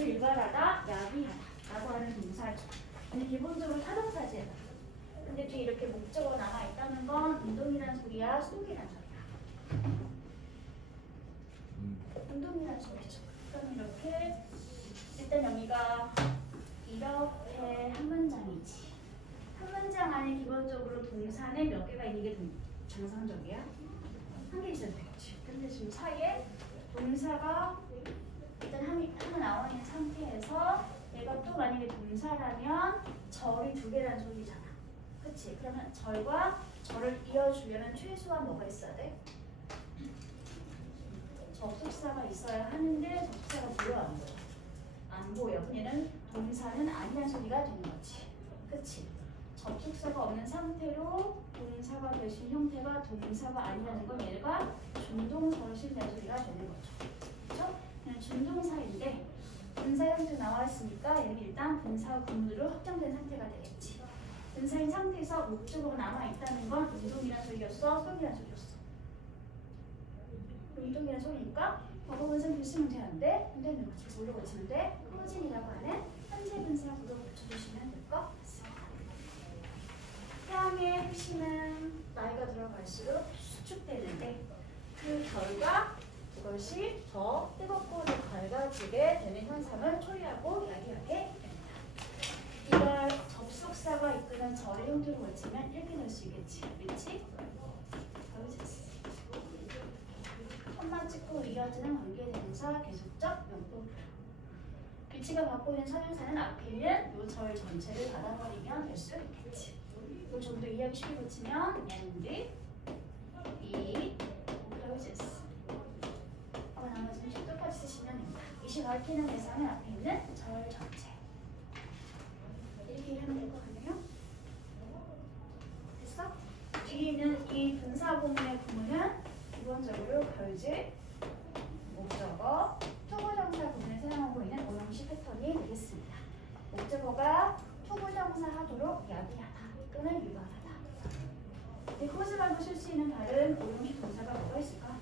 일발하다, 야비하다 라고 하는 동사죠. 근데 기본적으로 타동사지예요. 근데 뒤에 이렇게 목적어 남아있다는 건 운동이란 소리야, 속이란 소리야? 운동이란 소리죠. 그럼 이렇게 일단 여기가 이렇게 한 문장이지. 한 문장 안에 기본적으로 동사는 몇 개가 있는 게 정상적이야? 한 개 있어도 되겠지. 근데 지금 사이에 동사가 일단 하나 나와 있는 상태에서 얘가 또 만약에 동사라면 절이 두 개라는 소리잖아. 그치? 그러면 절과 절을 이어주려면 최소한 뭐가 있어야 돼? 접속사가 있어야 하는데 접속사가 보여 안 보여? 안 보여. 그럼 얘는 동사는 아니란 소리가 되는 거지. 그치? 접속사가 없는 상태로 동사가 될 수 있는 형태가 동사가 아니라는 건 얘가 준동사로 실리는 소리가 되는 거죠. 그렇죠? 그냥 준동사인데 분사 형태 나와 있으니까 얘는 일단 분사 구문으로 확정된 상태가 되겠지. 분사인 상태에서 목적어가 남아 있다는 건 운동이란 소리였어, 소리란 소리였어. 운동이란 소리니까 과거 분사를 쓰면 되는데 근데 같이 계속 올려붙이면 돼. 호진이라고 하는 현재 분사구로 붙여주시면 될 것 같습니다. 태양의 핵심은 나이가 들어갈수록 수축되는데 그 결과 그것이 더 뜨겁고 더 밝아지게 되는 현상을 초래하고 야기하게 됩니다. 이걸 접속사가 이끄는 절의 형태로 고치면 이렇게 될 수 있겠지. 그렇지? 콤마 찍고 이어지는 관계대명사 계속적 명법. 위치가 갖고 있는 선행사는 앞에 있는 이 절 전체를 받아버리면 될 수 있겠지. 이걸 좀 더 이해하기 쉽게 고치면 and, be, closes. 나머지는 똑같이 쓰시면 됩니다. 이시 가리키는 대상은 앞에 있는 절 전체. 이렇게 하면 될 것 같네요. 됐어? 뒤에 있는 이 분사 구문의 구문은 기본적으로 별지, 목적어, 투부정사 구문을 사용하고 있는 오형식 패턴이 되겠습니다. 목적어가 투부정사 하도록 야기하다 또는 유발하다. 그것을 말고 쓸 수 있는 다른 오형식 동사가 뭐가 있을까?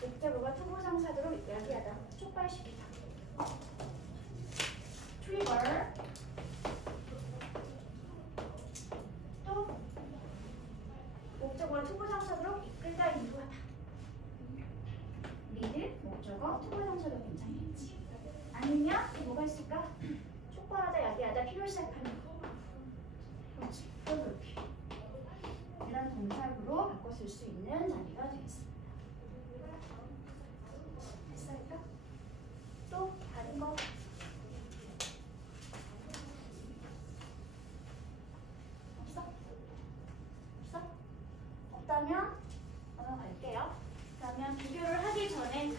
목적어가 투부정사도로 야기하다, 촉발시키다. trigger. 또 목적어가 투부정사도로 이끌다, 인도하다. lead, 목적어, 투부정사도 괜찮겠지. 아니면 또 뭐가 있을까? 촉발하다, 야기하다, 필요를 시작하는 거. 그렇지, 그렇게 이런 동사구로 바꿔 쓸 수 있는 자리가 되겠습니다. 됐을까? 또 다른 거. 없어? 없어? 없다면 넘어갈게요. 그러면 비교를 하기 전에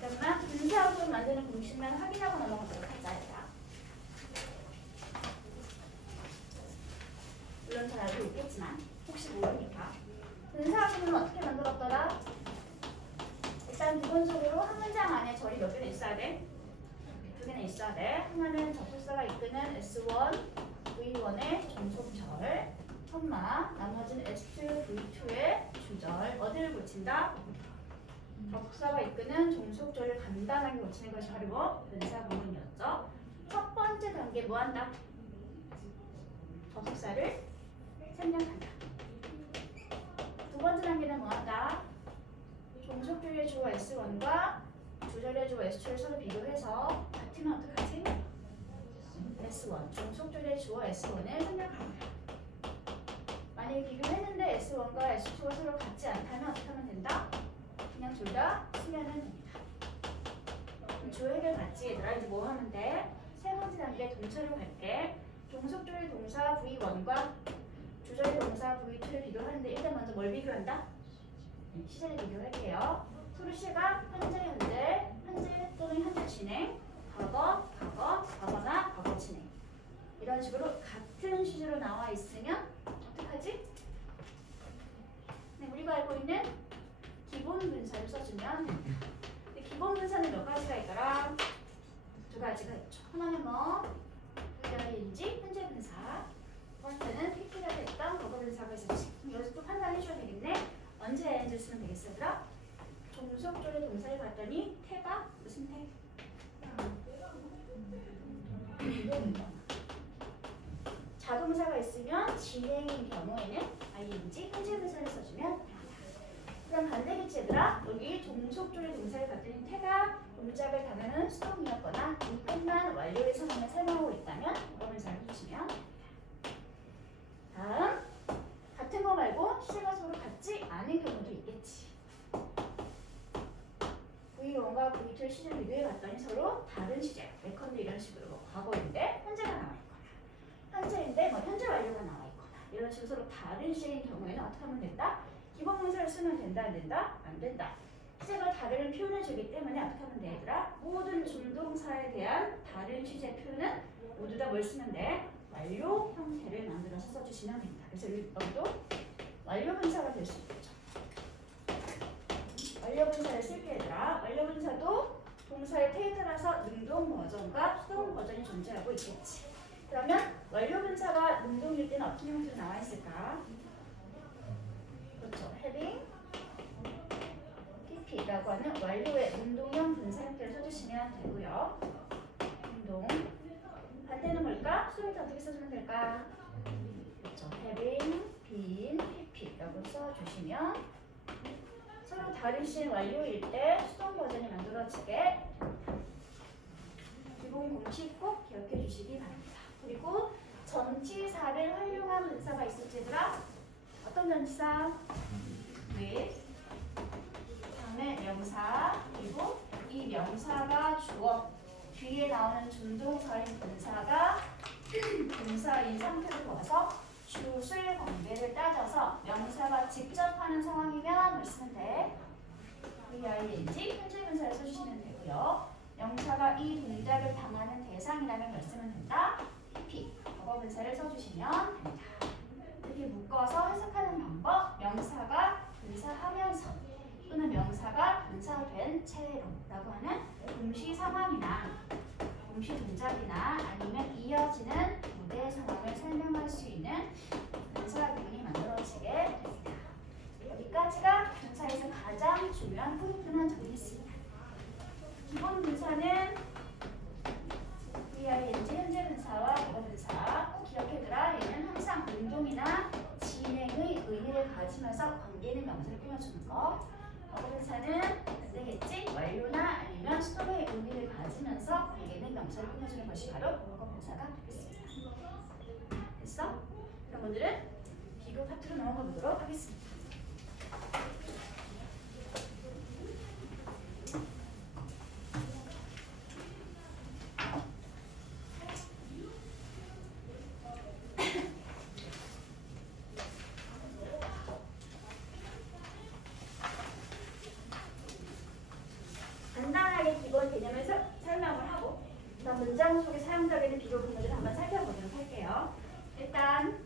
잠깐만 분사구문 만드는 공식만 확인하고 넘어가도록 하자. 얘들아. 물론 잘 알고 있겠지만 혹시 모르니까 분사구문은 어떻게 만들었더라? 일단 기본적으로 한 문장 안에 절이 몇 개나 있어야 돼? 두 개나 있어야 돼. 하나는 접속사가 이끄는 S1, V1의 종속절, 콤마, 나머지는 S2, V2의 주절. 어디를 고친다? 접속사가 이끄는 종속절을 간단하게 고치는 것이 바로 분사 구문이었죠. 첫 번째 단계 뭐 한다? 접속사를 생략한다. 두 번째 단계는 뭐 한다? 종속절의 주어 S1과 주절의 주어 S2를 서로 비교해서 같으면 어떡하지? S1, 종속절의 주어 S1을 생략합니다. 만약에 비교했는데 S1과 S2가 서로 같지 않다면 어떻게 하면 된다? 그냥 둘 다 쓰면 됩니다. 주어 해결 맞지? 얘들아 이제 뭐 하면 돼? 세 번째 단계 동사로 갈게. 종속절의 동사 V1과 주절의 동사 V2를 비교하는데 일단 먼저 뭘 비교한다? 시제를 비교할게요. 서로 시가 현재 또는 현재 진행, 과거나 과거 진행. 이런 식으로 같은 시제로 나와 있으면 어떡하지? 네, 우리가 알고 있는 기본 분사를 써주면 됩니다. 근데 기본 분사는 몇 가지가 있더라? 두 가지가 있죠. 하나는 뭐? VR인지 현재 분사. 두 번째는 PP가 됐던 과거 분사가 있었지. 여기서 또 판단해줘야 되겠네. 언제 ING를 쓰면 되겠어, 얘들아? 종속조리 동사를 봤더니 태가 무슨 태? 자동사가 있으면 진행인 경우에는 ing 현재 분사를 써주면 됩니다. 그럼 반대겠지 얘들아? 여기 종속조리 동사를 봤더니 태가 동작을 당하는 수동이었거나 이 끝난 완료의 상황을 사용하고 있다면 이거를 잘 해주시면 다음 같은 거 말고 시제가 서로 같지 않은 경우도 있겠지. V1과 V2의 시제를 비교해 봤더니 서로 다른 시제 예컨대 이런 식으로 뭐 과거인데 현재가 나와 있거나 현재인데 뭐 현재 완료가 나와 있거나 이런 식으로 서로 다른 시제인 경우에는 어떻게 하면 된다? 기본 문서를 쓰면 된다 안 된다? 안 된다. 시제가 다른 표현을 주기 때문에 어떻게 하면 돼 얘들아? 모든 준동사에 대한 다른 시제 표현은 모두 다 뭘 쓰면 돼? 완료 형태를 만들어서 써주시면 됩니다. 그래서 여기도 완료 분사가 될 수 있겠죠. 완료 분사를 쓸게 얘들아. 완료 분사도 동사의 태에 따라서 능동 버전과 수동 버전이 존재하고 있겠지. 그러면 완료 분사가 능동일 때는 어떤 형태로 나와 있을까? 그렇죠. having pp라고 하는 완료의 능동형 분사 형태를 써주시면 되고요. 능동 반대는 뭘까? 수동태 어떻게 써주면 될까? 그렇죠. having been pp라고 써주시면 서로 다른 시인 완료일 때 수동 버전이 만들어지게 기본 공식 꼭 기억해 주시기 바랍니다. 그리고 전치사를 활용한 분사가 있을지 얘들아? 어떤 전치사? with 다음에 명사 그리고 이 명사가 주어 뒤에 나오는 준동사인 분사가 분사인 상태로 봐서 주술 관계를 따져서 명사가 직접 하는 상황이면 뭘 쓰면 돼? VING 현재 분사를 써주시면 되고요. 명사가 이 동작을 당하는 대상이라면 뭘 쓰면 된다? PP 과거 분사를 써주시면 됩니다. 이렇게 묶어서 해석하는 방법 명사가 분사하면서 또는 명사가 분사된 채로라고 하는 동시 상황이나 동시 동작이나 아니면 이어지는 무대 상황을 설명할 수 있는 분사 구문이 만들어지게 됩니다. 여기까지가 분사에서 가장 중요한 포인트만 정리했습니다. 기본 분사는 VING 현재 분사와 과거 분사 꼭 기억해두라. 얘는 항상 운동이나 진행의 의미를 가지면서 관계 있는 명사를 꾸며주는 거. 과거 분사는 안 되겠지? 완료나 아니면 수동의 의미를 가지면서 관계 있는 명사를 꾸며주는 것이 바로 과거 분사가 되겠습니다. 됐어? 그럼 오늘은 비교 파트로 넘어가 보도록 하겠습니다. 간단하게 기본 개념을 설명을 하고 그다음 문장 속에 사용되는 비교 구문들을 한번 살펴보도록 할게요. 일단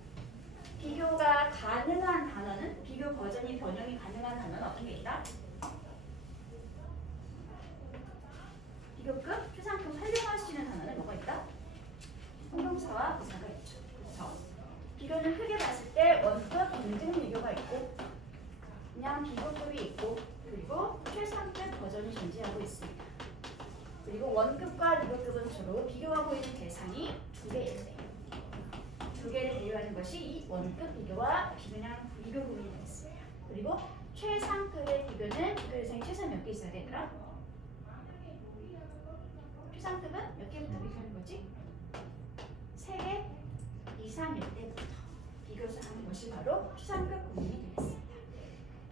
비교가 가능한 단어는 비교 버전이 변형이 가능한 단어는 어떤 게 있다? 비교급, 추상급 활용할 수 있는 단어는 뭐가 있다? 형용사와 부사가 있죠. 그렇죠? 비교는 크게 봤을 때 원급, 인증 비교가 있고 그냥 비교급이 있고 그리고 최상급 버전이 존재하고 있습니다. 그리고 원급과 비교급은 주로 비교하고 있는 대상이 두 개인데 두 개를 비교하는 것이 이 원급 비교와 그냥 비교급이 되겠습니다. 그리고 최상급의 비교는 비교 대상이 최소 몇 개 있어야 되더라? 최상급은 몇 개부터 비교하는 거지? 3개 이상일 때부터 비교해서 하는 것이 바로 최상급 구문이 되겠습니다.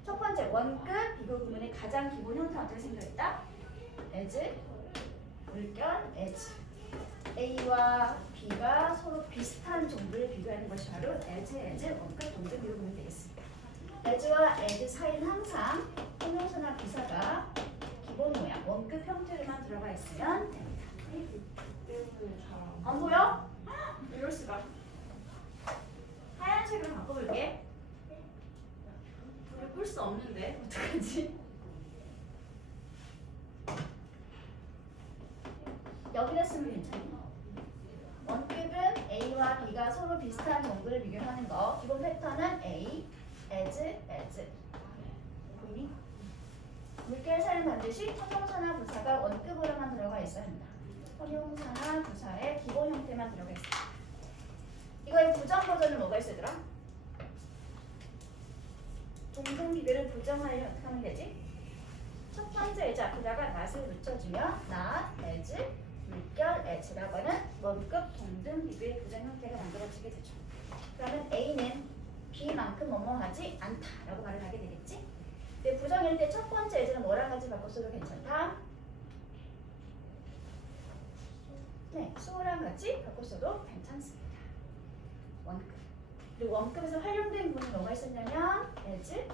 첫 번째 원급 비교 구문의 가장 기본 형태는 어떻게 생겨있다? as, 물결, as. A와 B가 서로 비슷한 정도를 비교하는 것이 바로 as 원급 동급 비교 구문이 되겠습니다. as와 as 사이는 항상 형용사나 부사가 기본 모양 원급 형태로만 들어가 있으면 됩니다. 안 보여? 이럴 수가. 하얀색으로 바꿔볼게. 불을 끌 수 없는데 어떡하지? 여기다 쓰면 괜찮아. 원급은 A와 B가 서로 비슷한 정도를 비교하는 거. 기본 패턴은 A, as. 보이니? 물결사는 반드시 형용사나 부사가 원급으로만 들어가 있어야 합니다. 형용사나 부사의 기본 형태만 들어가 있습니다. 이거의 부정 버전은 뭐가 있어더라? 동등 비교를 부정하려면 어떻게 하면 되지? 첫 번째 as 앞에다가 not을 붙여주면 not, as, 물결, as라고 하는 원급 동등 비교의 부정 형태가 만들어지게 되죠. 그러면 A는 B만큼 뭐뭐하지 않다라고 말을 하게 되겠지? 근데 부정일 때 첫 번째 as는 뭐랑 같이 바꿔 써도 괜찮다? 네, 수어랑 같이 바꿔 써도 괜찮습니다. 원급. 그리고 원급에서 활용된 문이 뭐가 있었냐면 as,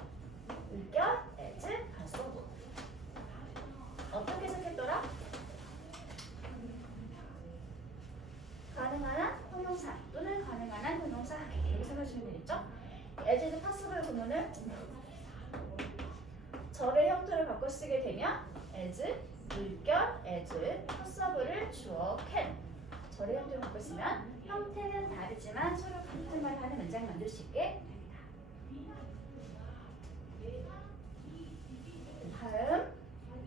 물결, as, 가소부. 어떻게 해석했더라? 가능한 한 형용사 또는 가능한 한 형용사 이렇게 생각하시면 되겠죠? as에서 possible 구문을 절의 형태를 바꿔 쓰게 되면 as, 물결, as, possible을 주어 can 절의 형태로 바꿔 쓰면 형태는 다르지만 서로 같은 말 하는 문장 만들 수 있게 됩니다. 다음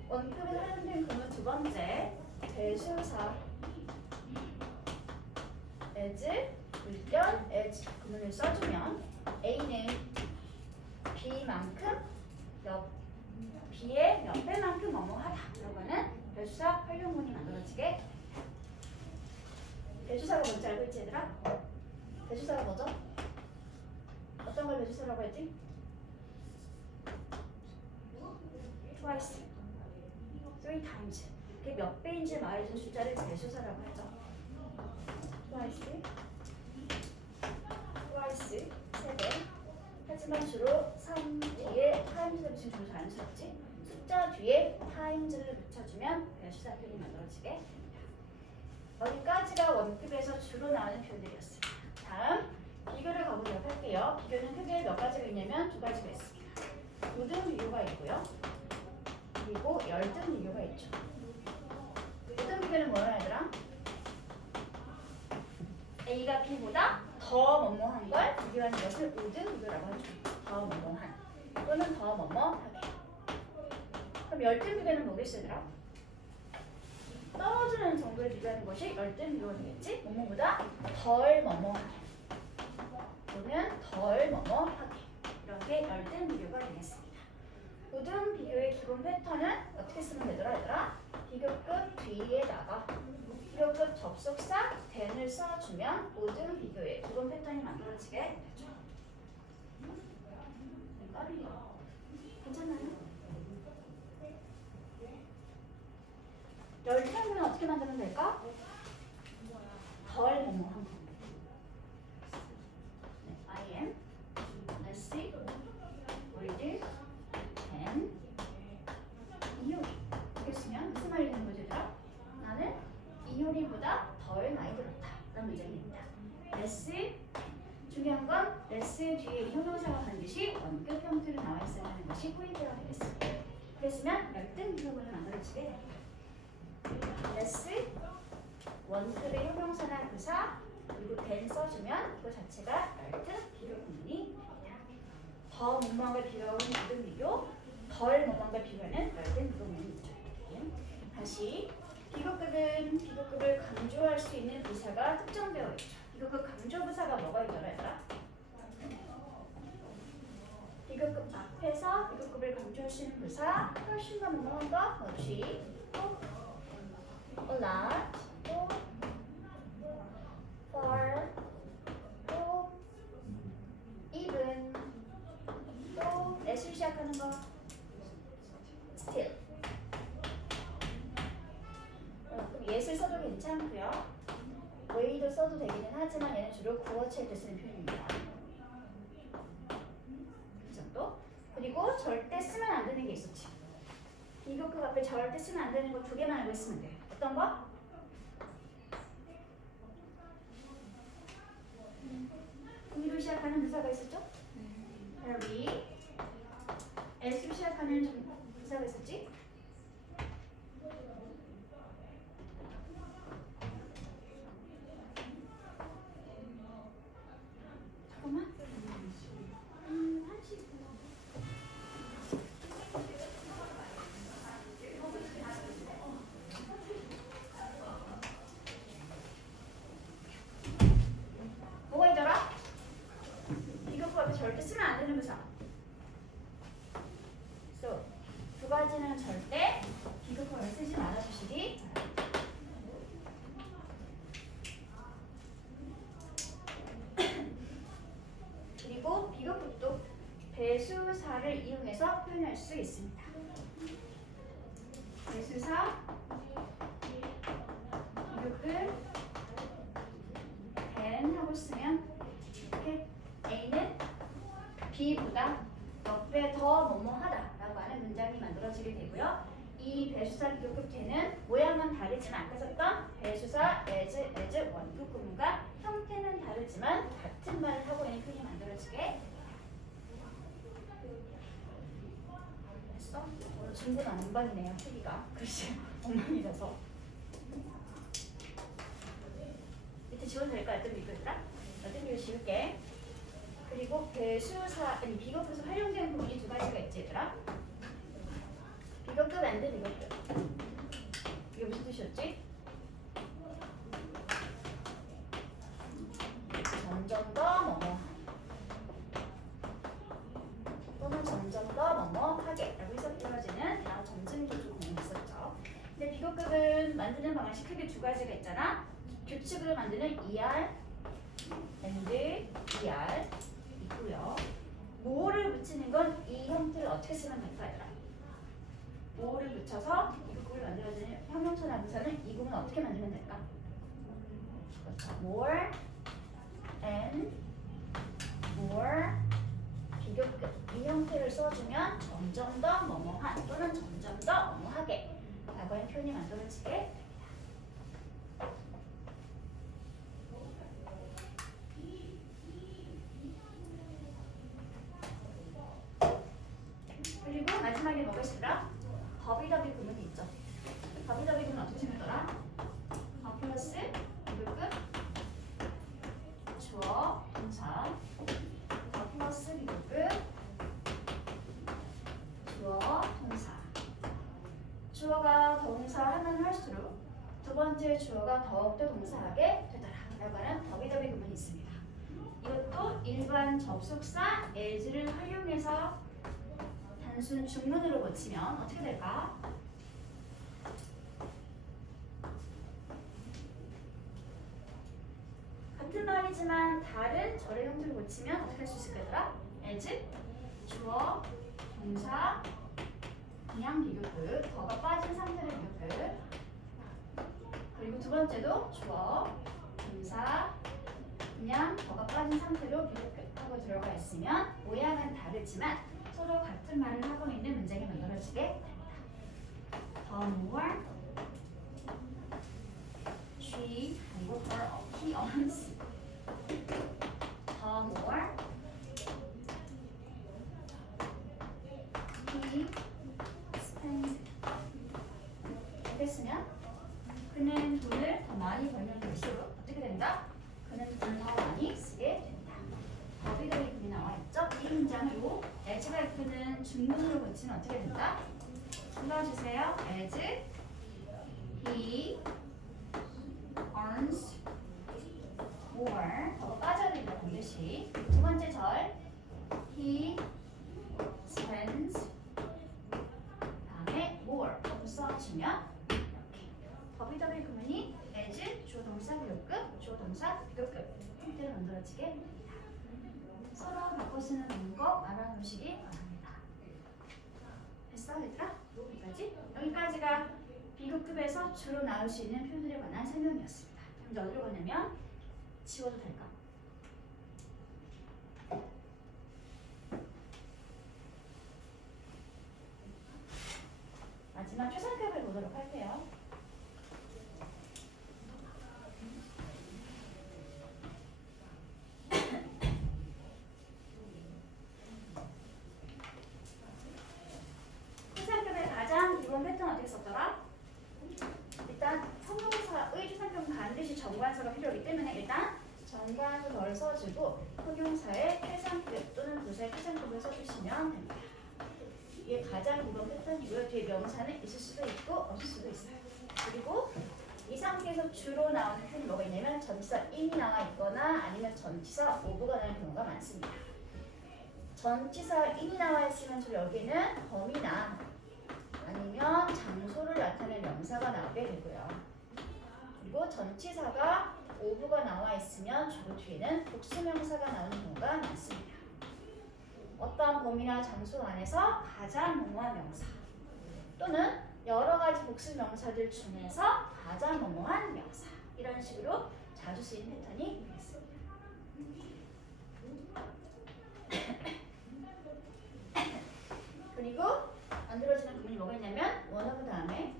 원급에 활용된 구문 두 번째 대수사 as, 물결, as 구문을 써주면 A는 B만큼 B의 몇 배만큼 뭐뭐하다 라고 하는 대수사 활용문이 만들어지게 대수사가 뭔지 알고 있지 얘들아? 대수사가 뭐죠? 어떤 걸 대수사라고 했지? twice, three times 그게 몇 배인지 말해준 숫자를 대수사라고 하죠. twice, 세 배. 하지만 주로 3 뒤에 times를 붙이면 좀 자연스럽지? 숫자 뒤에 times를 붙여주면 대수사 표현이 만들어지게 됩니다. 여기까지가 원급에서 주로 나오는 표현들이었습니다. 다음 비교를 가보도록 할게요. 비교는 크게 몇 가지가 있냐면 두 가지가 있습니다. 우등 비교가 있고요. 그리고 열등 비교가 있죠. 우등 비교는 뭐라 하더라? A가 B보다 더 뭐뭐한 걸 비교하는 것을 우등 비교라고 하죠. 더 뭐뭐한 또는 더 뭐뭐하게. 그럼 열등 비교는 뭐겠어더라? 떨어지는 정도를 비교하는 것이 열등 비교가 되겠지? 뭐뭐보다 덜 뭐뭐하게 또는 덜 뭐뭐하게 이렇게 열등 비교가 되겠습니다. 우등 비교의 기본 패턴은 어떻게 쓰면 되더라 얘들아? 비교급 뒤에다가 비교급 접속사 then을 써주면 우등 비교의 기본 패턴이 만들어지게 되죠. 괜찮나요? 열등비는 어떻게 만들면 될까? 덜 뭐뭐한 거. I am, let's see, read, can, 이효리. 이렇게 쓰면 무슨 말이 되는 거죠, 얘들아? 나는 이효리보다 덜 나이 들었다. 라는 문장입니다. let's, 중요한 건 let's 뒤에 형용사가 반드시 원급 형태로 나와 있어야 하는 것이 포인트가 되겠습니다. 그랬으면 열등 비교문을 만들어지게 됩니다. let's, 원급의 형용사나 부사, 그리고 then 써주면 그 자체가 열등 비교 구문이 됩니다. 더 뭐뭐한 걸 비교하는 열등 비교, 덜 뭐뭐한 걸 비교하는 열등 비교 구문이죠. 다시 비교급은 비교급을 강조할 수 있는 부사가 특정되어 있죠. 비교급 강조 부사가 뭐가 있더라 얘들아? 비교급 앞에서 비교급을 강조할 수 있는 부사, 훨씬과 뭐뭐한 거, much, 또 a lot, 또 far, 또 even, 또 s를 시작하는 거 still. 그럼 yes를 써도 괜찮고요. way도 써도 되기는 하지만 얘는 주로 구어체일 때 쓰는 표현입니다. 그 정도. 그리고 절대 쓰면 안 되는 게 있었지. 비교급 앞에 절대 쓰면 안 되는 거 두 개만 알고 있으면 돼. 어떤 거? V로 시작하는 부사가 있었죠? hurry. S로 시작하는 부사가 있었지? 잠깐만. 한식. 표현할 수 있습니다. 대수사, 비교급, than 하고 쓰면 이렇게 A는 B보다 몇 배 더 뭐뭐하다 라고 하는 문장이 만들어지게 되고요. 이 배수사 비교급 then은 모양은 다르지만 아까 썼던 배수사 as, 원급 구문과 형태는 다르지만 같은 말을 하고 있는 표현이 만들어지게 됐어? 오늘 중고는 엉망이네요. 크기가 글씨 엉망이라서 밑에 지워도 될까요? 어떤 비교들아? 어떤 비교 지울게. 그리고 배수사 아니 비교급에서 활용되는 부분이 두 가지가 있지 얘들아. 비교급 앤드 비교급. 이게 무슨 뜻이었지? 점점 더 뭐뭐 또는 점점 더 뭐뭐하게 라고 해서 이루어지는 이런 점증 조주 공이 있었죠. 근데 비교급은 만드는 방식이 크게 두 가지가 있잖아. 규칙으로 만드는 ER, and ER 있고요. 뭐를 붙이는 건 이 형태를 어떻게 쓰면 될까 얘들아? 뭐를 붙여서 비교급을 만들어지는 형용사나 부사는 이 부분 어떻게 만들면 될까? 그렇죠. more and more 비교급 이 형태를 써주면 점점 더 뭐뭐한 또는 점점 더 뭐뭐하게 라고 하는 표현이 만들어지게 됩니다. 그리고 마지막에 뭐가 있더라? 더비더비 구문이 있죠. 더비더비 구문 어떻게 생겼더라? 더 플러스 비교급 주어 동사 더 플러스 비교급 주어 동사 주어가 동사 하면 할수록 두 번째 주어가 더욱더 동사하게 되더라 라고 하는 더비더비 구문이 있습니다. 이것도 일반 접속사 as를 활용해서 단순 중문으로 고치면 어떻게 될까? 같은 말이지만 다른 절의 형태로 고치면 어떻게 할 수 있을까? as, 주어, 동사, 그냥 비교급, 더가 빠진 상태의 비교급 그리고 두 번째도 주어, 동사, 그냥 더가 빠진 상태로 비교급 하고 들어가 있으면 모양은 다르지만 서로 같은 말을 하고 있는 문장이 만들어지게 됩니다. The more she 그리고 her he earns the more he spends 이렇게 쓰면 그는 돈을 더 많이 벌면 될수록 어떻게 된다? 그는 돈을 더 많이 쓰게 된다. 더비더비 구문이 나와 있죠? 이 문장으로 as가 F는 중문으로 고치면 어떻게 된다? 불러주세요. as he earns more 더 빠져야 됩니다. 반드시 두 번째 절 he spends 다음에 more 하고 써주면 이렇게 더비더비 구문이 as 주어동사 비교급 주어동사 비교급 형태로 만들어지게 됩니다. 서로 바꿔 쓰는 방법 알아놓으시기 바랍니다. 됐어 얘들아? 여기까지가 비교급에서 주로 나올 수 있는 표현들에 관한 설명이었습니다. 그럼 이제 어디로 가냐면 지워도 될까? 마지막 최상급을 보도록 할게요. 패턴 어떻게 썼더라? 일단 형용사의 최상급은 반드시 정관사가 필요하기 때문에 일단 정관사를 써주고 형용사의 최상급 또는 부사의 최상급을 써주시면 됩니다. 이게 가장 기본 패턴이고요. 뒤에 명사는 있을 수도 있고 없을 수도 있어요. 그리고 이 상태에서 주로 나오는 표현이 뭐가 있냐면 전치사 in이 나와 있거나 아니면 전치사 of가 나오는 경우가 많습니다. 전치사 in이 나와 있으면 주로 여기는 범위나 아니면 장소를 나타내는 명사가 나오게 되고요. 그리고 전치사가 of가 나와 있으면 주로 뒤에는 복수명사가 나오는 경우가 많습니다. 어떠한 범위나 장소 안에서 가장 뭐뭐한 명사 또는 여러 가지 복수 명사들 중에서 가장 뭐뭐한 명사 이런 식으로 자주 쓰이는 패턴이 있습니다. 그리고 만들어지는 구문이 뭐가 있냐면 원어브 다음에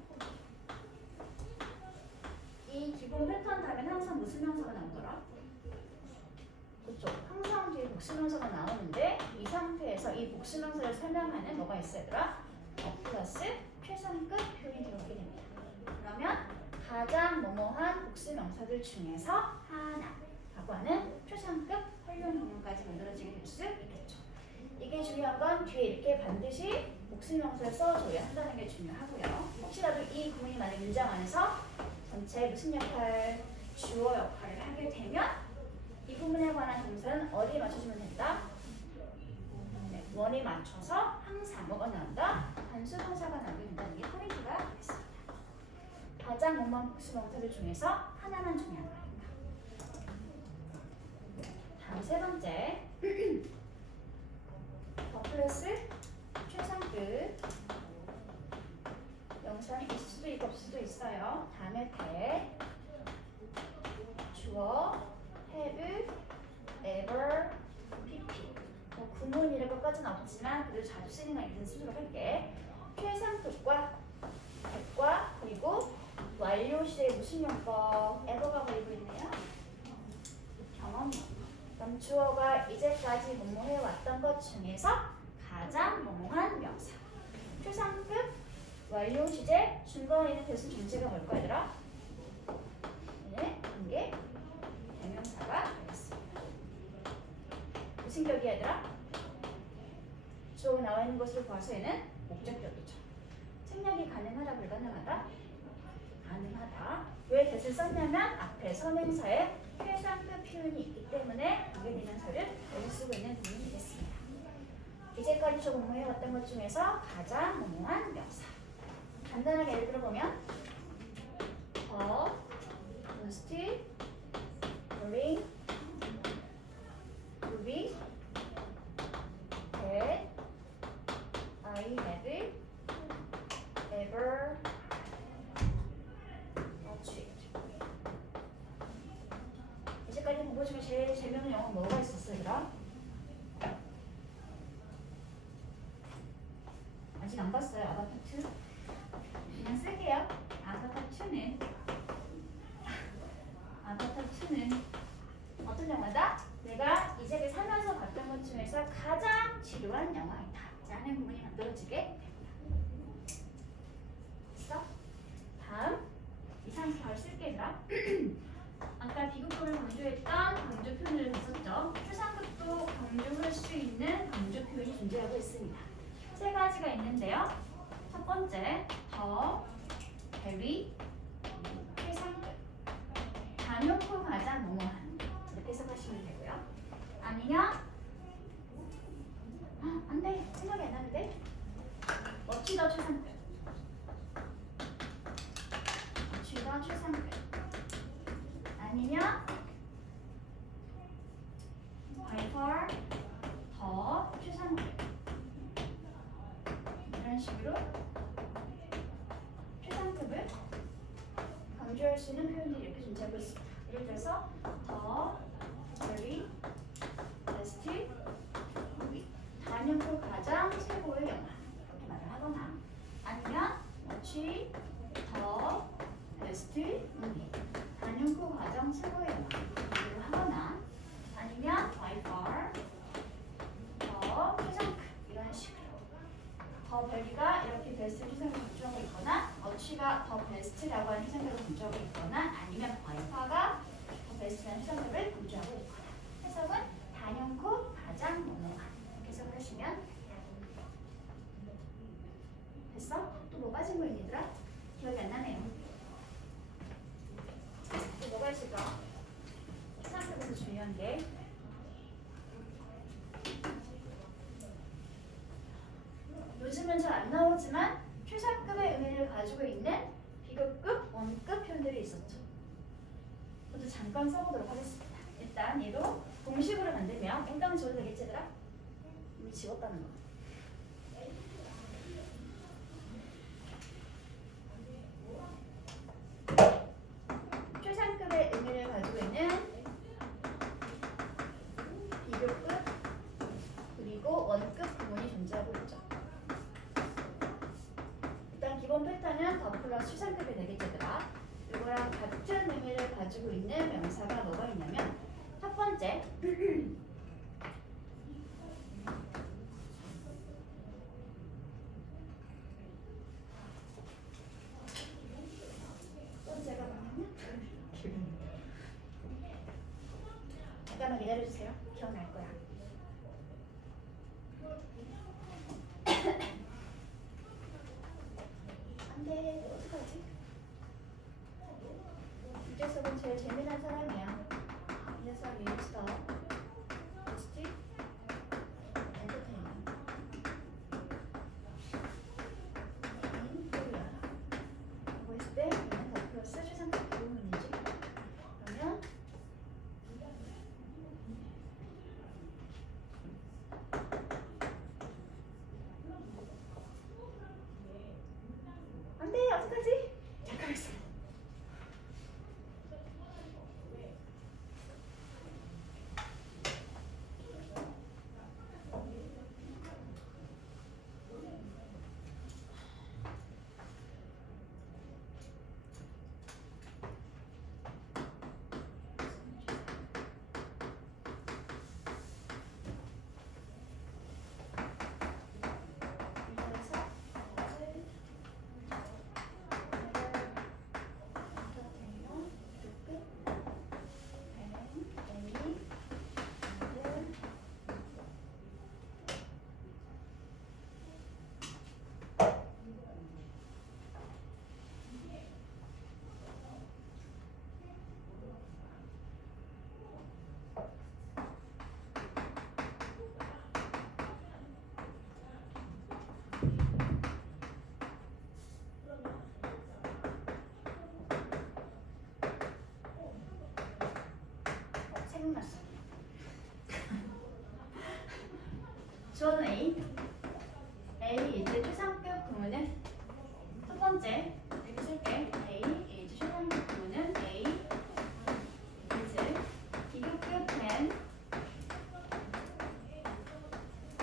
이 기본 패턴 다음에 항상 무슨 명사가 나오더라? 그렇죠. 항상 뒤에 복수명사가 나오는데 이 상태에서 이 복수명사를 설명하는 뭐가 있어야 되더라? 플러스 최상급 표현이 들어오게 됩니다. 그러면 가장 뭐뭐한 복수명사들 중에서 하나라고 하는 최상급 활용 구문까지 만들어지게 될 수 있겠죠. 이게 중요한 건 뒤에 이렇게 반드시 복수명사를 써줘야 한다는 게 중요하고요. 혹시라도 이 구문이 만약 문장 안에서 전체 무슨 역할, 주어 역할을 하게 되면 이 부분에 관한 동사는 어디에 맞춰주면 된다? 네, 원에 맞춰서 항상 뭐가 나온다? 단수동사가 나오게 된다는 게 포인트가 되겠습니다. 가장 뭐뭐한 복수명사들 중에서 하나만 중요한 거입니다. 다음 세 번째 더 플러스 최상급 명사는 있을 수도 있고 없을 수도 있어요. 다음에 대 주어 have, ever, pp. 뭐 구문이랄 것까지는 없지만 그래도 자주 쓰이는 거 있는 쓰도록 할게. 최상급과 백과 그리고 완료 시에 무슨 용법? ever가 보이고 있네요. 경험. 그럼 주어가 이제까지 뭐뭐 해왔던 것 중에서 가장 뭐뭐한 명사. 최상급, 완료 시제, 중간에 있는 대신 존재가 뭘까 얘들아? 네, 이게 대명사가 되겠습니다. 무슨 격이야 얘들아? 주어가 나와 있는 것으로 봐서 얘는 목적격이죠. 생략이 가능하다 불가능하다? 가능하다. 왜 대을 썼냐면 앞에 선행사에 최상급 표현이 있기 때문에 이게 대명사를 잘 쓰고 있는 부분이 되겠습니다. 이제까지 저 뭐뭐해왔던 것 중에서 가장 뭐뭐한 명사. 간단하게 예를 들어보면 most, during, during, that, I have ever achieved. 이제까지 본 것 중에 제일 재미없는 영어 뭐가 있었어 얘들아? 아직 안 봤어요. 아바타 2? 그냥 쓸게요. 아바타 2는 어떤 영화다? 내가 이 세계 살면서 봤던 것 중에서 가장 지루한 영화이다 라는 부분이 만들어지게 됩니다. 됐어? 다음 이상수 바로 쓸게 얘들아. 아까 비급급을 강조했던 강조 표현을 봤었죠. 최상급도 강조할 수 있는 강조 표현이 존재하고 있습니다. 세 가지가 있는데요. 첫 번째, 더, very, 최상급. 단용구 가장 뭐뭐한 이렇게 해석하시면 되고요. 아니면 안돼 생각이 안 나는데 멋지 더 최상급. 멋지 더 최상급. 아니면 by far 더 최상급. 이런 식으로 최상급을 강조할 수 있는 표현들이 이렇게 존재하고 있습니다. 예를 들어서 더, very, best, 단연코 가장 최고의 영화 이렇게 말을 하거나 아니면 much, 더, best, 단연코 가장 최고의 영화 이렇게 하거나 아니면 by far, 더 최상급 이런 식으로 더 베리가 이렇게 베스트 희생을 강조하고 있거나 어치가 더 베스트라고 하는 희생을 강조하고 있거나 아니면 바이파가 더 베스트라는 희생을 강조하고 있거나 해석은 단연코 가장 뭐뭐한 이렇게 해석을 하시면 됐어? 또 뭐 빠진 거 있니들아? 기억이 안 나네요. 또 뭐가 있을까? 생각해보면 중요한 게 요즘은 잘 안 나오지만 최상급의 의미를 가지고 있는 비급급, 원급 표현들이 있었죠. 그것도 잠깐 써보도록 하겠습니다. 일단 얘도 공식으로 만들면 땡땅 지워도 되겠지 얘들아? 지웠다는 거. 최상급의 의미를 가지고 있는 비교급 그리고 원급 구문이 존재하고 있죠. 일단 기본 패턴은 더 플러스 최상급의 네개체들아. 이거랑 같은 의미를 가지고 있는 명사가 뭐가 있냐면 첫 번째 번째가 뭐냐면 잠깐만 기다려주세요. 기억날 거야. 안돼 어떡하지? 유재석은 제일 재미난 사람이야. 이 녀석이 스톱 스틱 엔터테인먼트 인 코리아 라고 했을 때 얘는 더 플러스 최상급 부분이지. 그러면 안돼 어떡하지? 잠깐만 있어. 생각났어. 주어는 A 이제 최상급 구문은 첫 번째 이렇게 쓸게. A 이제 최상급 구문은 A 이제 비교급 than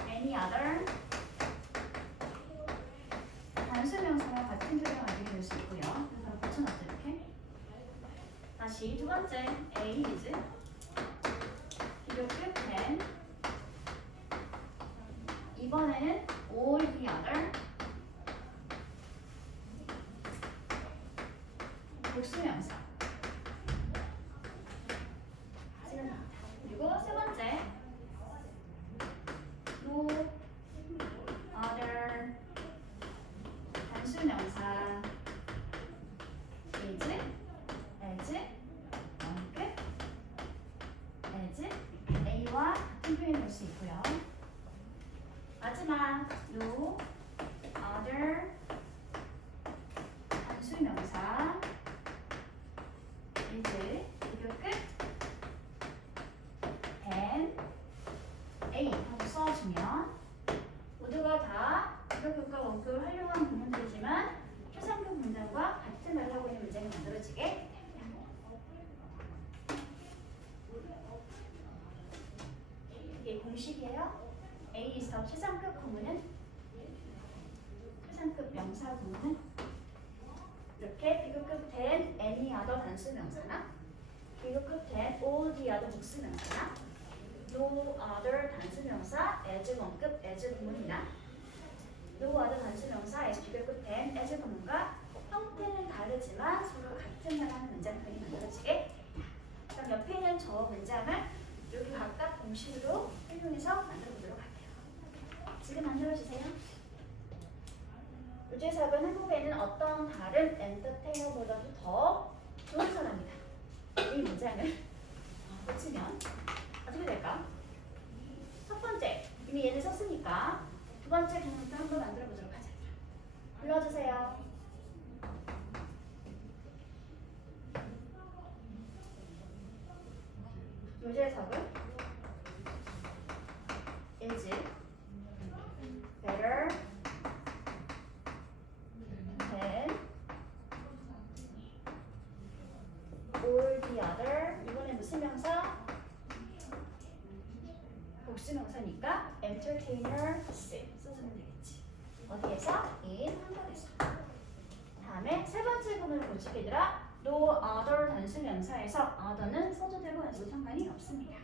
any other 단수 명사와 같은 표현을 가지게 될 수 있고요. 그래서 붙여놨죠 이렇게. 다시 두 번째 A is 비교급 than 이번에는 all the other 복수명사 그리고 세 번째 no other 단수명사 is as 원급 as A와 같은 표현이 될 수 있고요. 마지막 no other 단수명사 is 비교급 than A 하고 써주면 모두가 다 비교급과 원급을 활용한 구문들이지만 최상급 문장과 같은 말을 하고 있는 문장이 만들어지게 이게 공식이에요. A is the 최상급 구문은 최상급 명사 구문은 이렇게 비교급 than any other 단수 명사나 비교급 than all the other 복수 명사나 no other 단수 명사 as 원급 as 구문이나 no other 단수 명사 as 비교급 than as 구문과 형태는 다르지만 서로 같은 말 하는 문장들이 만들어지게. 그럼 옆에 있는 저 문장을 여기 각각 공식으로 활용해서 만들어 보도록 할게요. 지금 만들어주세요. 유재석은 한국에는 어떤 다른 엔터테이너보다도 더 좋은 사람이다. 이 문장을 고치면 어떻게 될까? 첫 번째, 이미 얘를 썼으니까 두 번째 부분부터 한번 만들어 보도록 하자. 불러주세요. 유재석은 is or the other. 이번에 무슨 명사? 복수명사니까 entertainer 써주면 되겠지. 어디에서? in 한국에서. 다음에 세 번째 구문을 고치게 얘들아. no other 단수명사에서 other는 써도 되고 안 써도 상관이 없습니다.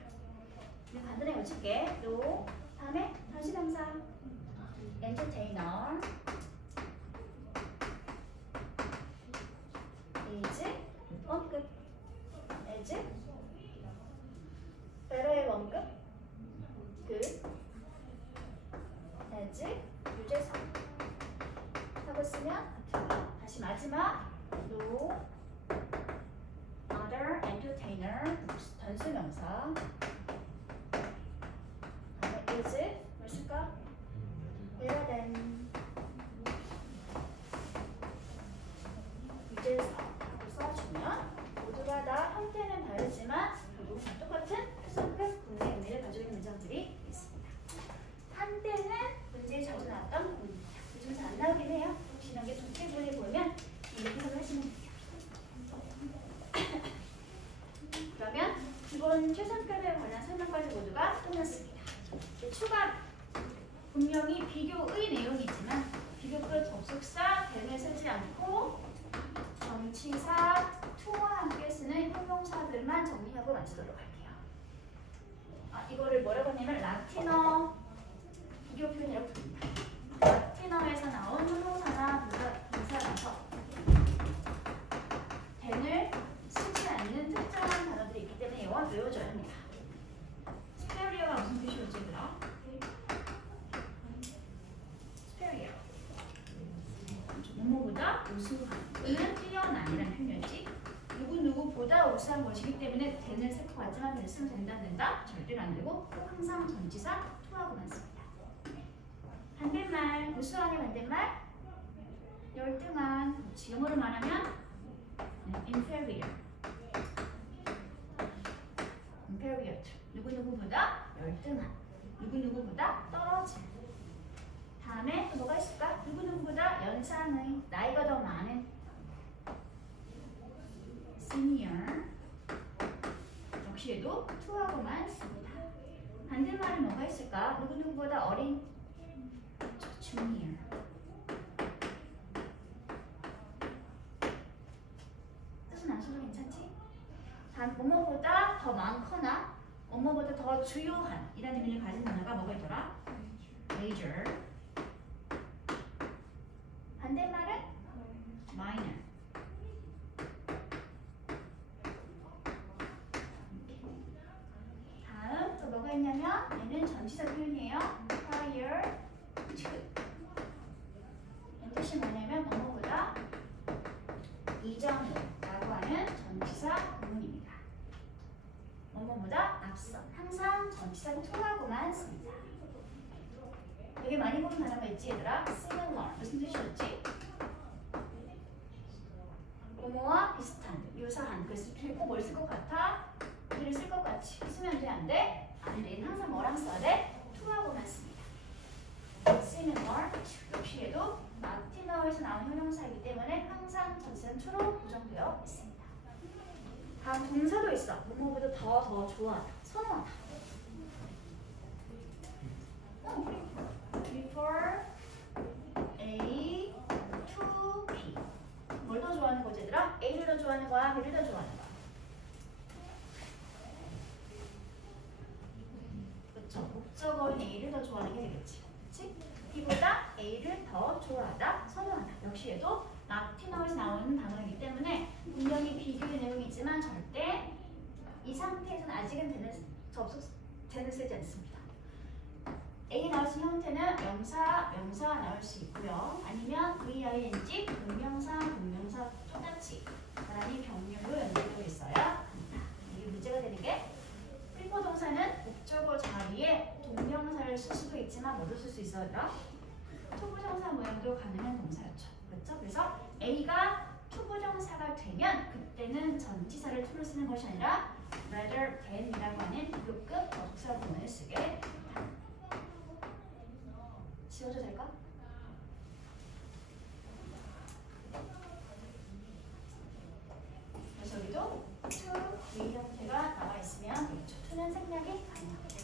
간단히 고칠게. no 다음에 단수명사 entertainer is 원급 as better 원급 good as 유재석 하고 쓰면 다시 마지막 no other entertainer 단수명사 is 뭘 쓸까? better than 유재석하고 써주면 모두가 다 형태는 다르지만 결국 똑같은 표성급 분의 의미를 가지고 있는 문장들이 있습니다. 한때는 문제에 자주 나왔던 구문입니다. 요즘 잘 안 나오긴 해요. 혹시 이런 게 독해본에 보면 이렇게 해석하시면 돼요. 그러면 기본 최상급에 관한 설명까지 모두가 끝났습니다. 이제 추가 분명히 비교의 내용이지만 비교급 접속사 대를 쓰지 않고 정치사 to와 함께 쓰는 형용사들만 정리하고 마치도록 할게요. 이거를 뭐라고 하냐면 라틴어 비교 표현이라고 부릅니다. 라틴어에서 나온 형용사나 부사라서 then을 쓰지 않는 특정한 단어들이 있기 때문에 영어 외워줘야 합니다. 스페리어가 무슨 뜻이었지 얘들아? 스페리어 뭐뭐보다 우수한 뛰어난이라는 표현이지. 누구누구보다 우수한 것이기 때문에 then을 쓸 것 같지만 then을 쓰면 된다 안 된다? 절대로 안 되고 꼭 항상 전치사 to하고만 씁니다. 반대말 우수한의 반대말 열등한. 영어로 말하면 inferior. inferior 누구누구보다 열등한, 누구누구보다 떨어진. 다음에 또 뭐가 있을까? 누구누구보다 연상의, 나이가 더 많은 senior. 역시에도 to하고만 씁니다. 반대말은 뭐가 있을까? 누구누구보다 어린 junior. 뜻은 안 써도 괜찮지? 단 뭐뭐보다 더 많거나 뭐뭐보다 더 주요한 이라는 의미를 가진 단어가 뭐가 있더라? major. 반대말은 minor. 다음 또 뭐가 있냐면 얘는 전치사 표현이에요. prior to. 뜻이 뭐냐면 뭐뭐보다 이전으로라고 하는 전치사 구문입니다. 뭐뭐보다 앞서. 항상 전치사 to하고만 씁니다. 되게 많이 보는 단어가 있지 얘들아. similar 무슨 뜻이었지? 뭐뭐와 비슷한, 유사한. 그래서 꼭 뭘 쓸 것 같아? 우리를 쓸 것 같이 쓰면 돼? 안 돼? 안 돼. 항상 뭐랑 써야 돼? to하고만 씁니다. similar 역시 얘도 라틴어에서 나온 형용사이기 때문에 항상 전치사는 to로 고정되어 있습니다. 다음 동사도 있어. 뭐뭐보다 더 좋아하다, 선호하다. prefer A to B. 뭘 더 좋아하는 거지 얘들아? A를 더 좋아하는 거야? B를 더 좋아하는 거야? 그렇죠. 목적어인 A를 더 좋아하는 게 되겠지. 그렇지? B보다 A를 더 좋아하다, 선호하다. 역시 얘도 라틴어에서 나오는 단어이기 때문에 분명히 비교의 내용이지만 절대 이 상태에서는 아직은 then을 쓰지 않습니다. A 나올 수 있는 형태는 명사 나올 수 있고요. 아니면 VING, 동명사 똑같이 나란히 병렬로 연결되어 있어야 합니다. 이게 문제가 되는 게 프리포 동사는 목적어 자리에 동명사를 쓸 수도 있지만 뭐도 쓸 수 있어요? 투부정사 모양도 가능한 동사였죠. 그렇죠? 그래서 A가 투부정사가 되면 그때는 전치사를 to로 쓰는 것이 아니라 rather than이라고 하는 비교급 접속사 구문을 쓰게 됩니다. 지워도 될까? 그래서 여기도 to 위 형태가 나와 있으면 되겠죠. to는 생략이 가능합니다.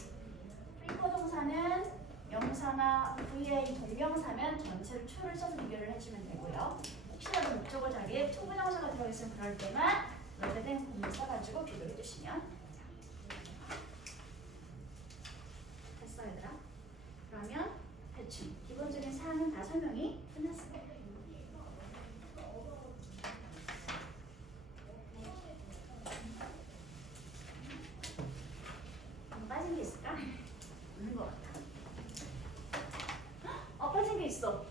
prefer 동사는 명사나 VA 동명사면 전체를 to를 써서 비교를 해주면 되고요. 혹시라도 목적어 자리에 to 부정사가 들어있으면 그럴 때만 오래된 구문을 써가지고 비교해 주시면 됩니다. 됐어 얘들아? 그러면 대충 기본적인 사항은 다 설명이 끝났습니다. 빠진 게 있을까? 없는 것 같아. 빠진 게 있어.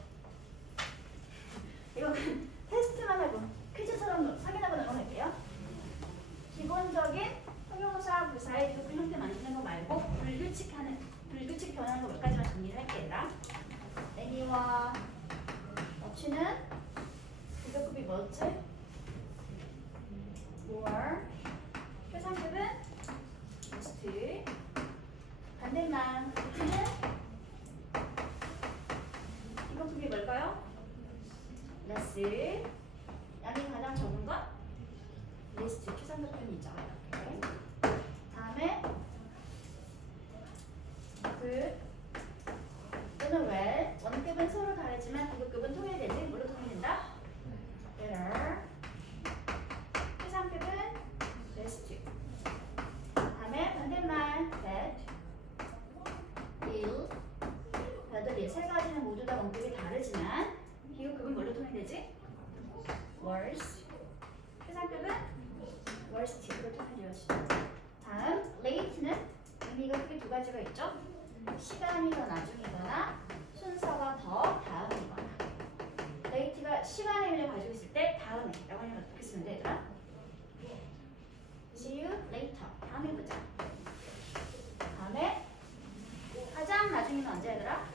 이거는 테스트만 하고 퀴즈처럼 확인하고 넘어갈게요. 기본적인 형용사, 부사의 비교급 형태 만드는 거 말고 불규칙 변하는 거 몇 가지만 정리를 할게요. any와 어치는 비교급이 뭐였지? or 표상급은 most 반대만 t는 비교급이 뭘까요? less 양이 가장 적은 것 least 최상급편이죠. 이렇게 다음에 good 또는 well 원급은 서로 다르지만 비교급은 통일되지. 뭘로 통일된다? better 최상급은 best 다음에 반대말 bad ill 별들 세 가지는 모두 다 원급이 다르지만 비교급은 뭘로 통일되지? worse 최상급은 worst로 통일되어지죠. 다음 late는 의미가 크게 두 가지가 있죠. 시간이 더 나중이거나 순서가 더 다음이거나. late가 시간의 의미를 가지고 있을 때 다음에 라고 하면 어떻게 쓰면 돼 얘들아? See you later. 다음에 보자. 다음에 가장 나중에는 언제 얘들아?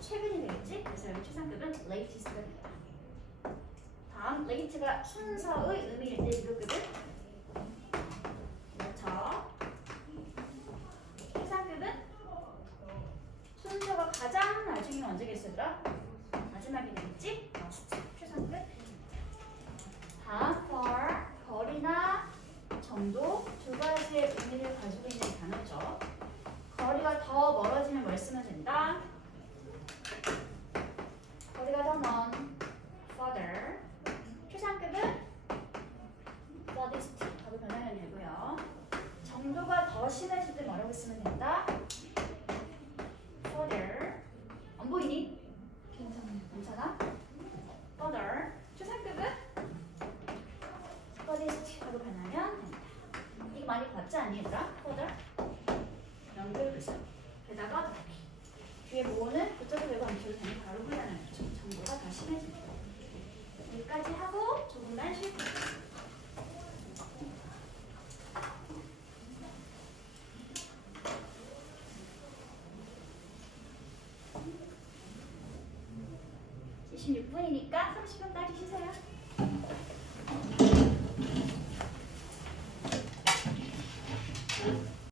최근이 되겠지? 그래서 여기 최상급은 latest가 됩니다. 다음 late가 순서의 의미일 때 비교급은 그렇죠. 최상급은 순서가 가장 나중이면 언제겠어 얘들아? 마지막이 되겠지? last 최상급. 다음 for 거리나 정도 두 가지의 의미를 가지고 있는 단어죠. 거리가 더 멀어지면 뭘 쓰면 된다? 거리가 더 먼 further 최상급은 furthest 하고 변하면 되고요. 정도가 더 심해질 때 뭐라고 쓰면 된다? further 안 보이니? 괜찮아? further 최상급은 furthest 하고 변하면 된다. 이거 많이 봤지 않니 얘들아? further 연결부사 게다가 뒤에 뭐는 그쪽에 외고 암시로 되는 바로 훈련하는 거죠. 정보가 더 심해집니다. 여기까지 하고 조금만 쉴게요. 지금 6분이니까 30분까지 쉬세요.